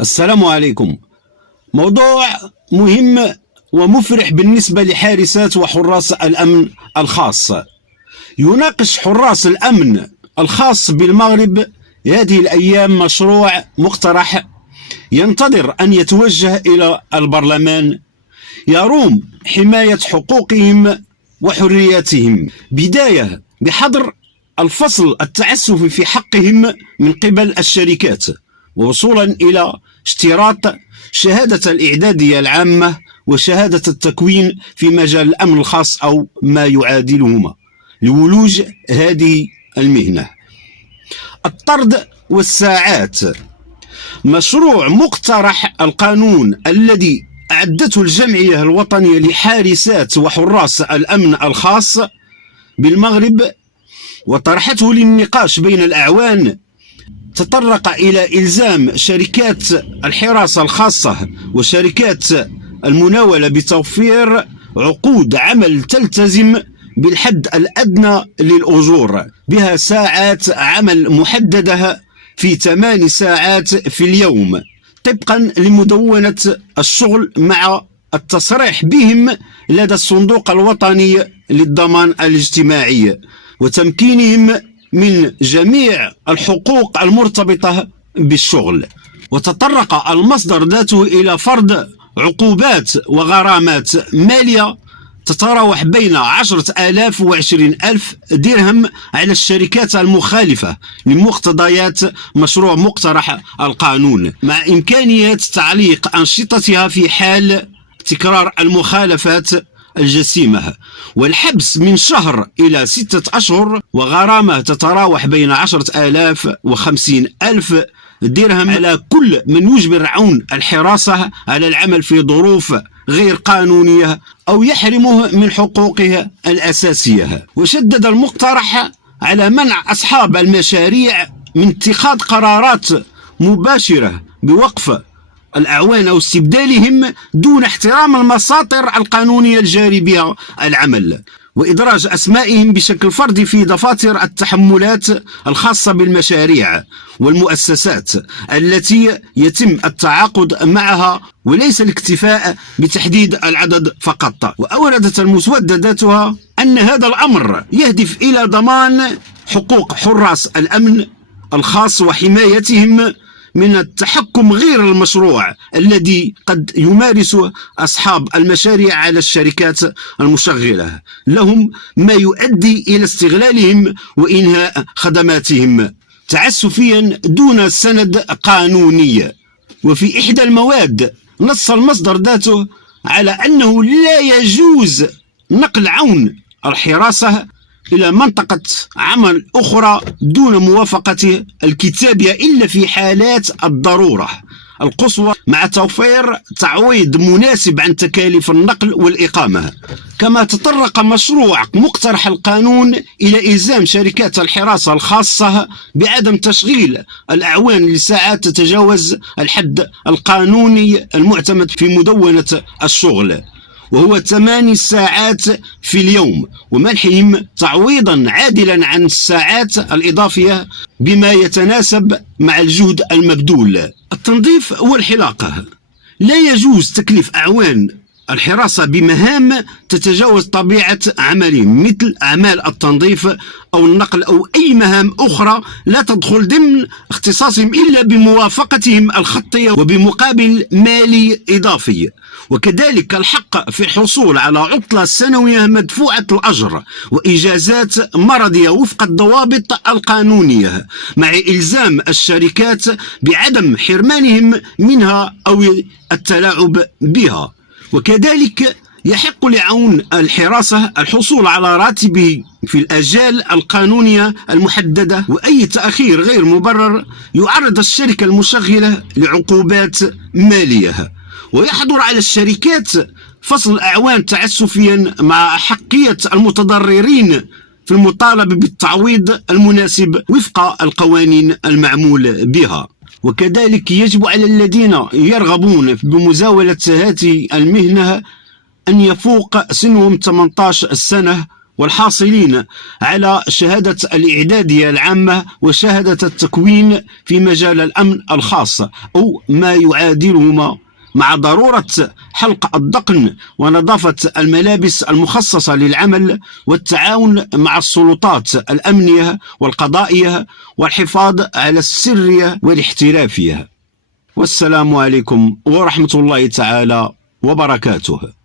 السلام عليكم. موضوع مهم ومفرح بالنسبة لحارسات وحراس الأمن الخاص. يناقش حراس الأمن الخاص بالمغرب هذه الأيام مشروع مقترح ينتظر أن يتوجه إلى البرلمان، يروم حماية حقوقهم وحرياتهم، بداية بحظر الفصل التعسفي في حقهم من قبل الشركات، ووصولا إلى اشتراط شهادة الإعدادية العامة وشهادة التكوين في مجال الأمن الخاص أو ما يعادلهما لولوج هذه المهنة. الطرد والساعات. مشروع مقترح القانون الذي أعدته الجمعية الوطنية لحارسات وحراس الأمن الخاص بالمغرب وطرحته للنقاش بين الأعوان تطرق إلى إلزام شركات الحراسة الخاصة وشركات المناولة بتوفير عقود عمل تلتزم بالحد الأدنى للأجور، بها ساعات عمل محددة في 8 ساعات في اليوم طبقا لمدونة الشغل مع التصريح بهم لدى الصندوق الوطني للضمان الاجتماعي وتمكينهم من جميع الحقوق المرتبطة بالشغل. وتطرق المصدر ذاته إلى فرض عقوبات وغرامات مالية تتراوح بين 10,000 و 20,000 درهم على الشركات المخالفة لمقتضيات مشروع مقترح القانون، مع إمكانية تعليق أنشطتها في حال تكرار المخالفات الجسيمة، والحبس من شهر إلى 6 أشهر، وغرامة تتراوح بين 10,000 و 50,000 درهم على كل من يجبر عون الحراسة على العمل في ظروف غير قانونية أو يحرمه من حقوقه الأساسية. وشدد المقترح على منع أصحاب المشاريع من اتخاذ قرارات مباشرة بوقف الأعوان أو استبدالهم دون احترام المساطر القانونية الجاري بها العمل، وإدراج أسمائهم بشكل فردي في دفاتر التحملات الخاصة بالمشاريع والمؤسسات التي يتم التعاقد معها، وليس الاكتفاء بتحديد العدد فقط. وأوردت المسودة ذاتها أن هذا الأمر يهدف إلى ضمان حقوق حراس الأمن الخاص وحمايتهم من التحكم غير المشروع الذي قد يمارسه أصحاب المشاريع على الشركات المشغلة لهم، ما يؤدي إلى استغلالهم وإنهاء خدماتهم تعسفيا دون سند قانوني. وفي إحدى المواد نص المصدر ذاته على أنه لا يجوز نقل عون الحراسة إلى منطقة عمل أخرى دون موافقة الكتابية إلا في حالات الضرورة القصوى، مع توفير تعويض مناسب عن تكاليف النقل والإقامة. كما تطرق مشروع مقترح القانون إلى إلزام شركات الحراسة الخاصة بعدم تشغيل الأعوان لساعات تتجاوز الحد القانوني المعتمد في مدونة الشغل، وهو 8 ساعات في اليوم، ومنحهم تعويضا عادلا عن الساعات الإضافية بما يتناسب مع الجهد المبذول. التنظيف والحلاقة. لا يجوز تكليف أعوان الحراسة بمهام تتجاوز طبيعة عملهم مثل أعمال التنظيف أو النقل أو أي مهام أخرى لا تدخل ضمن اختصاصهم إلا بموافقتهم الخطية وبمقابل مالي إضافي. وكذلك الحق في الحصول على عطلة سنوية مدفوعة الأجر وإجازات مرضية وفق الضوابط القانونية، مع إلزام الشركات بعدم حرمانهم منها أو التلاعب بها. وكذلك يحق لعون الحراسة الحصول على راتبه في الآجال القانونية المحددة، وأي تأخير غير مبرر يعرض الشركة المشغلة لعقوبات مالية. ويحظر على الشركات فصل الأعوان تعسفيا مع أحقية المتضررين في المطالبة بالتعويض المناسب وفق القوانين المعمول بها. وكذلك يجب على الذين يرغبون بمزاولة هذه المهنة أن يفوق سنهم 18 سنة والحاصلين على شهادة الإعدادية العامة وشهادة التكوين في مجال الأمن الخاص أو ما يعادلهما، مع ضرورة حلق الذقن ونظافة الملابس المخصصة للعمل والتعاون مع السلطات الأمنية والقضائية والحفاظ على السرية والاحترافية. والسلام عليكم ورحمة الله تعالى وبركاته.